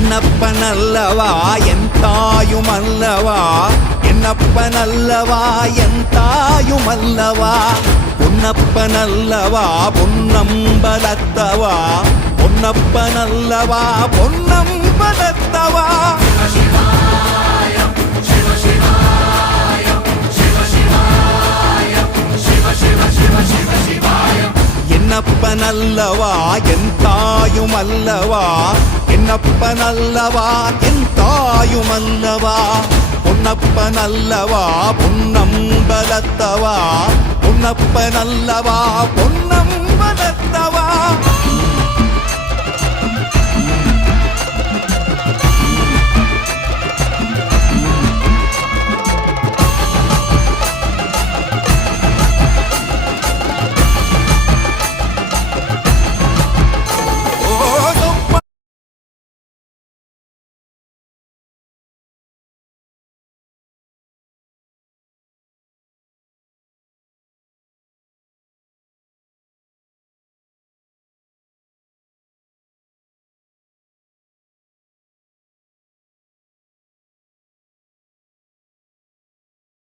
என்னப்பனல்லவா என் தாயுமல்லவா, என்னப்பனல்லவா என் தாயுமல்லவா, பொன்னப்பனல்லவா பொன்னம்பலத்தவா, பொன்னப்பனல்லவா பொன்னம்பலத்தவா. என்னப்பனல்லவா என் தாயுமல்லவா, என்னப்பனல்லவா என் தாயுமல்லவா, பொன்னப்பனல்லவா பொன்னம்பலத்தவா, பொன்னப்பனல்லவா பொன்னம்